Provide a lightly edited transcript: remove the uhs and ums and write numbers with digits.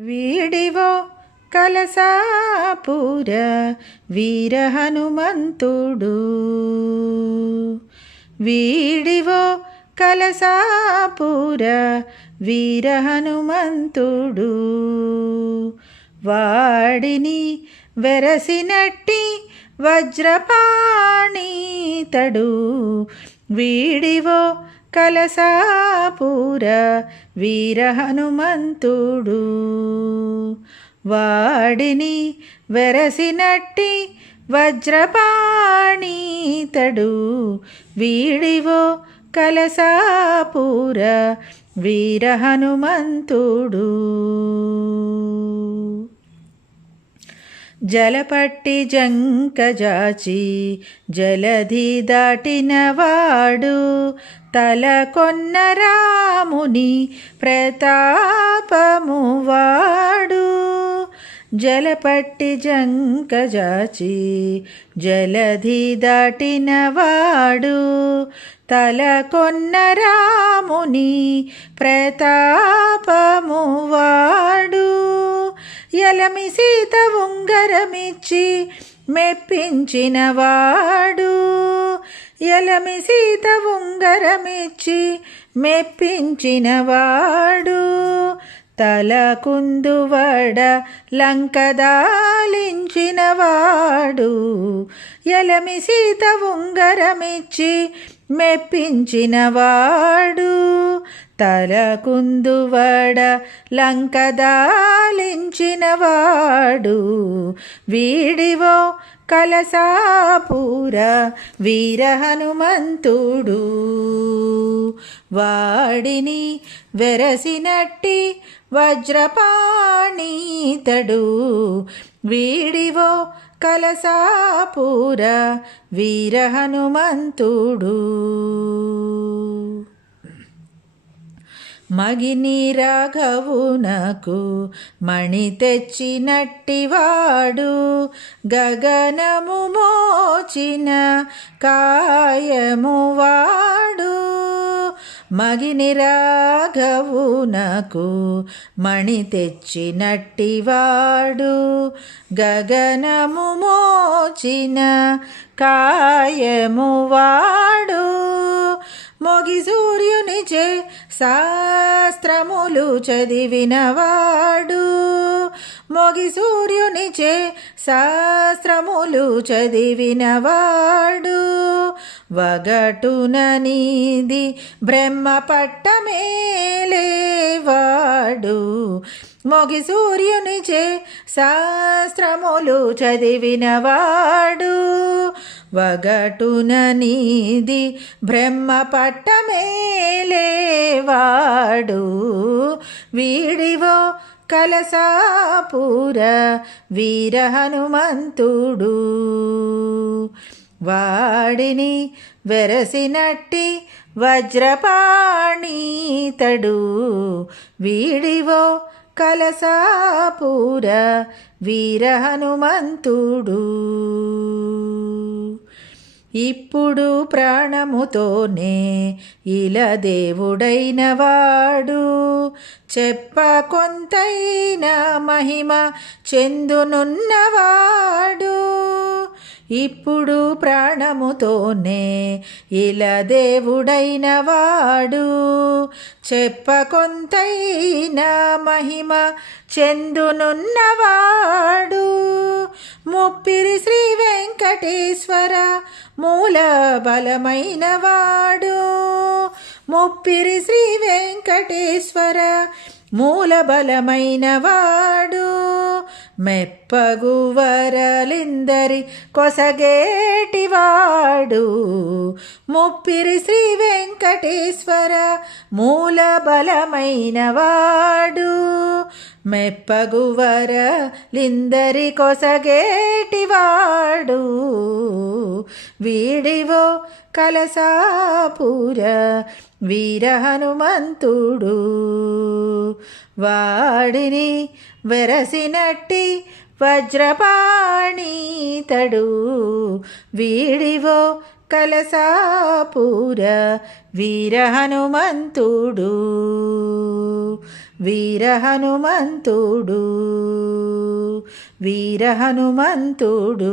వీడివో కలసాపుర వీర హనుమంతుడు. వీడివో కలసాపుర వీర హనుమంతుడు. వాడిని వెరసినట్టి వజ్రపాణితడు. వీడివో కలసాపుర వీర హనుమంతుడు. వాడిని వెరసినట్టి వజ్రపాణితడు. వీడివో కలసాపుర వీర హనుమంతుడు. జలపట్టి జంకజాచి జలధి దాటినవాడు. తల కొన్న రాముని ప్రతాపమువాడు. జలపట్టి జంకజాచి జలధి దాటినవాడు. తల కొన్న రాముని ప్రతాపమువాడు. ఎలమి సీత ఉంగరమిచ్చి మెప్పించినవాడు. ఎలమి సీత ఉంగరమిచ్చి మెప్పించినవాడు. తల కుందువడ లంక దాలించినవాడు. ఎలమి సీత ఉంగరమిచ్చి మెప్పించినవాడు. తల కుందువడ లంక దాలించినవాడు. వీడివో కలసాపుర వీర హనుమంతుడు. వాడిని వెరసినట్టి వజ్రపాణితడు. వీడివో కలసాపుర వీర హనుమంతుడు. మగిని రాఘవునకు మణి తెచ్చినట్టివాడు. గగనము మోచిన కాయమువాడు. మగిని రాఘవునకు మణి తెచ్చినట్టివాడు. గగనము మోచిన కాయమువాడు. మొగి సూర్యునిచే శాస్త్రములు చదివినవాడు. మొగి సూర్యునిచే శాస్త్రములు చదివినవాడు. వగటున నీది బ్రహ్మ పట్టమేలేవాడు. మొగి సూర్యునిచే శాస్త్రములు చదివినవాడు. వగటున నీది బ్రహ్మ పట్టమేలేవాడు. వీడివో కలసాపుర వీర హనుమంతుడు. వాడిని వెరసినట్టి వజ్రపాణితడు. వీడివో కలసాపుర వీర హనుమంతుడు. ఇప్పుడు ప్రాణముతోనే ఇలా దేవుడైన వాడు. చెప్ప కొంతైన మహిమ చెందునున్నవాడు. ఇప్పుడు ప్రాణముతోనే ఇలా దేవుడైన వాడు. చెప్ప కొంతైన మహిమ చెందునున్నవాడు. ముప్పిరి శ్రీ వెంకటేశ్వర మూల బలమైన వాడు. ముప్పిరి శ్రీ వెంకటేశ్వర మూల బలమైన వాడు. మెప్పగు వరలిందరి కొసగేటివాడు. ముప్పిరి శ్రీ వెంకటేశ్వర మూల బలమైన వాడు. మెప్పగు వరలిందరి కొసగేటివాడు. వీడివో కలసాపుర వీర హనుమంతుడు. వాడిని వెరసినట్టి వజ్రపాణితడు. వీడివో కలసాపుర వీర హనుమంతుడు. వీర హనుమంతుడు వీర హనుమంతుడు